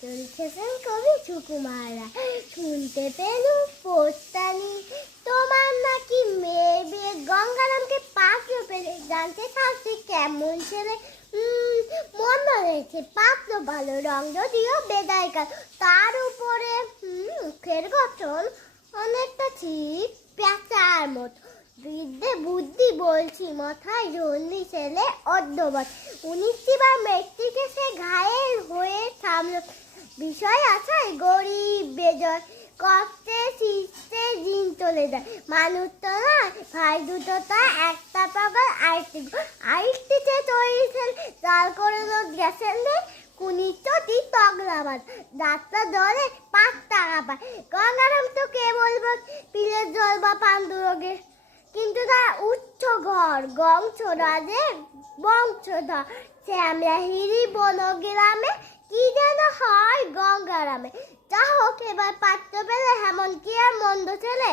চলছেন কবি সুকুমারা। শুনতে পেলুম পোস্তানি তোমার নাকি মেয়ে বিয়ে গঙ্গারামকে পাত্র পেলে? জানতে চাচ্ছি কেমন ছেলে। মন রয়েছে পাত্র ভালো রং যদিও বেদায় কাল তার উপরে মুখের গঠন অনেকটা ঠিক পেঁচার মতো। বৃদ্ধে বুদ্ধি বলছি, মাথায় জন্ডি ছেলে অর্ধবত উনিশটি বার মেট্রিকে সে থামলো বিষয় আছে? গরিব বেজয় কষ্টে শিষ্টে দিন চলে যায়। মানুষ তো নয়, ভাই দুটো তা একটা পাগল আরেকটি। আরেকটিতে ছেলে চাল করে লোক গেছেন কুনি চটি তগলা বাদ ডাক্তার দলে পাঁচ টাকা পায়। গঙ্গারাম তো কে বলব? পিলের জল বা পান্ডুরোগে কিন্তু তার উচ্চ ঘর গংছরাজের বংশধর। সে আমরা হিরি বনগ্রামে কি যেন হয়? গঙ্গারামে যা হোক এবার পাত্র পেলে হেমন কি আর মন্দ ছেলে।